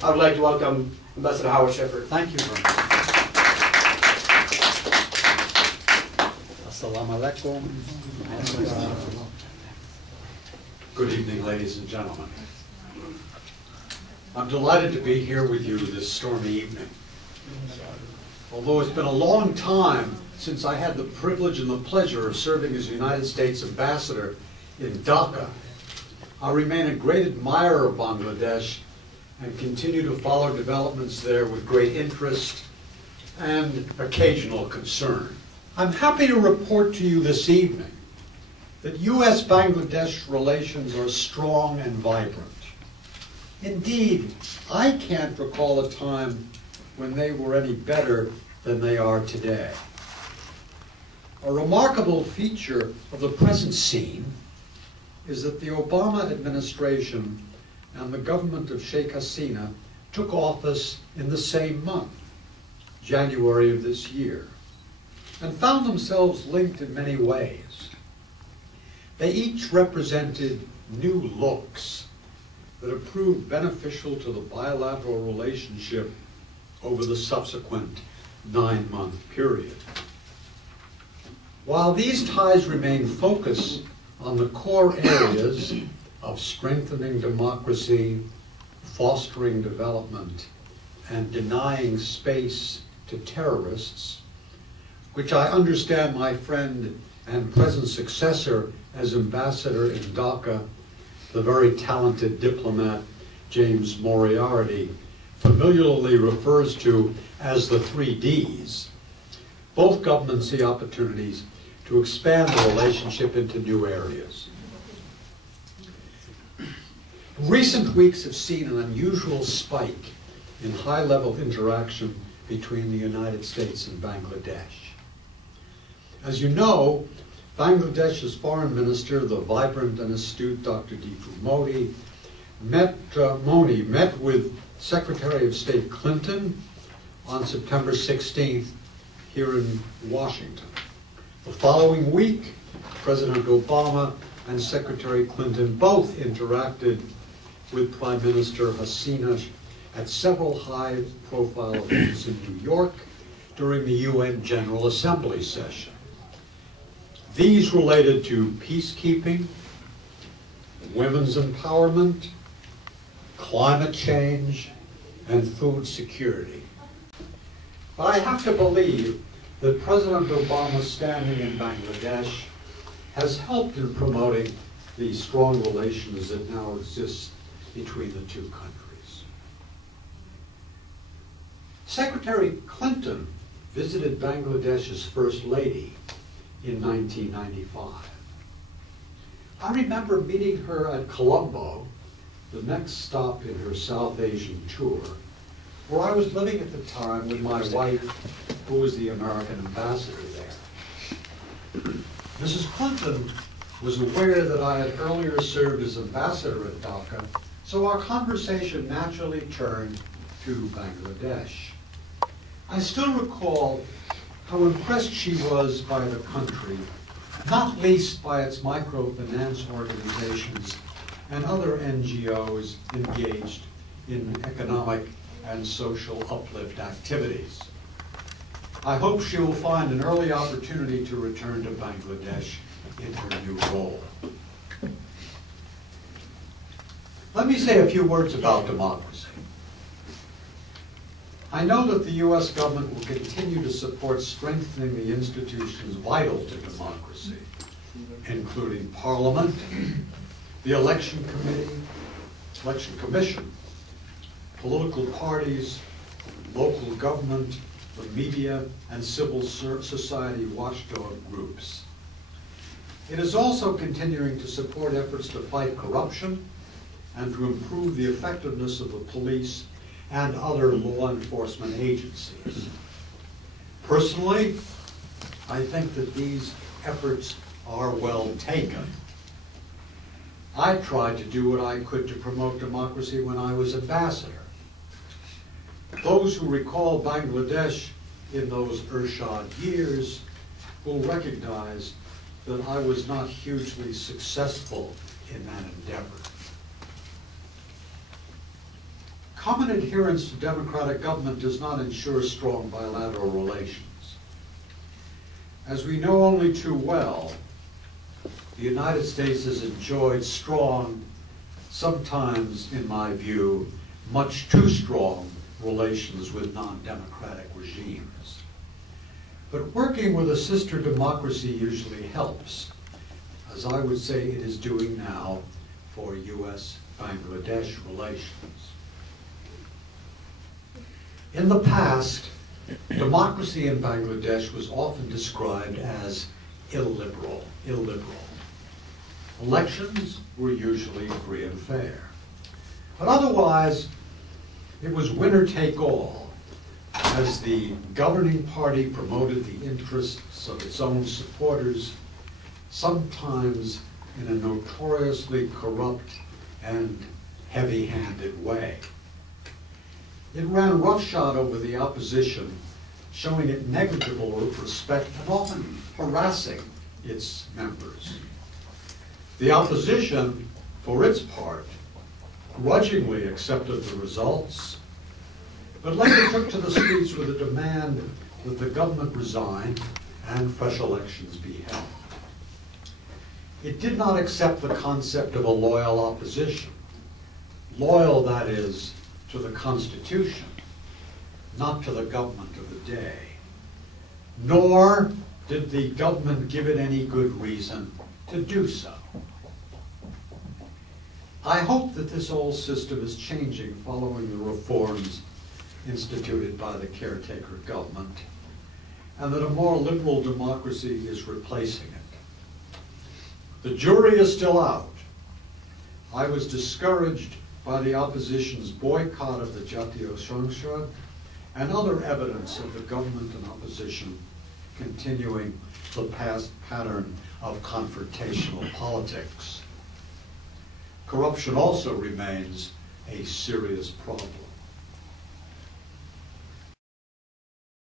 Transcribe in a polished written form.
I would like to welcome Ambassador Howard Schaffer. Thank you very much. Assalamu alaikum. Good evening, ladies and gentlemen. I'm delighted to be here with you this stormy evening. Although it's been a long time since I had the privilege and the pleasure of serving as United States Ambassador in Dhaka, I remain a great admirer of Bangladesh and continue to follow developments there with great interest and occasional concern. I'm happy to report to you this evening that U.S.-Bangladesh relations are strong and vibrant. Indeed, I can't recall a time when they were any better than they are today. A remarkable feature of the present scene is that the Obama administration and the government of Sheikh Hasina took office in the same month, January of this year, and found themselves linked in many ways. They each represented new looks that have proved beneficial to the bilateral relationship over the subsequent 9-month period. While these ties remain focused on the core areas of strengthening democracy, fostering development, and denying space to terrorists, which I understand my friend and present successor as ambassador in Dhaka, the very talented diplomat James Moriarty, familiarly refers to as the 3 Ds, both governments see opportunities to expand the relationship into new areas. Recent weeks have seen an unusual spike in high-level interaction between the United States and Bangladesh. As you know, Bangladesh's Foreign Minister, the vibrant and astute Dr. Deepu Modi, met with Secretary of State Clinton on September 16th here in Washington. The following week, President Obama and Secretary Clinton both interacted with Prime Minister Hasina at several high-profile events in New York during the UN General Assembly session. These related to peacekeeping, women's empowerment, climate change, and food security. But I have to believe that President Obama's standing in Bangladesh has helped in promoting the strong relations that now exist between the two countries. Secretary Clinton visited Bangladesh's First Lady in 1995. I remember meeting her at Colombo, the next stop in her South Asian tour, where I was living at the time with my wife, who was the American ambassador there. Mrs. Clinton was aware that I had earlier served as ambassador at Dhaka, so our conversation naturally turned to Bangladesh. I still recall how impressed she was by the country, not least by its microfinance organizations and other NGOs engaged in economic and social uplift activities. I hope she will find an early opportunity to return to Bangladesh in her new role. Let me say a few words about democracy. I know that the U.S. government will continue to support strengthening the institutions vital to democracy, including Parliament, the Election Commission, political parties, local government, the media, and civil society watchdog groups. It is also continuing to support efforts to fight corruption and to improve the effectiveness of the police and other law enforcement agencies. Personally, I think that these efforts are well taken. I tried to do what I could to promote democracy when I was ambassador. Those who recall Bangladesh in those Ershad years will recognize that I was not hugely successful in that endeavor. Common adherence to democratic government does not ensure strong bilateral relations. As we know only too well, the United States has enjoyed strong, sometimes, in my view, much too strong relations with non-democratic regimes. But working with a sister democracy usually helps, as I would say it is doing now for U.S.-Bangladesh relations. In the past, democracy in Bangladesh was often described as illiberal. Elections were usually free and fair. But otherwise, it was winner take all, as the governing party promoted the interests of its own supporters, sometimes in a notoriously corrupt and heavy-handed way. It ran roughshod over the opposition, showing it negligible respect and often harassing its members. The opposition, for its part, grudgingly accepted the results, but later took to the streets with a demand that the government resign and fresh elections be held. It did not accept the concept of a loyal opposition. Loyal, that is, to the Constitution, not to the government of the day. Nor did the government give it any good reason to do so. I hope that this old system is changing following the reforms instituted by the caretaker government, and that a more liberal democracy is replacing it. The jury is still out. I was discouraged by the opposition's boycott of the Jatiyo সংসদ and other evidence of the government and opposition continuing the past pattern of confrontational politics. Corruption also remains a serious problem.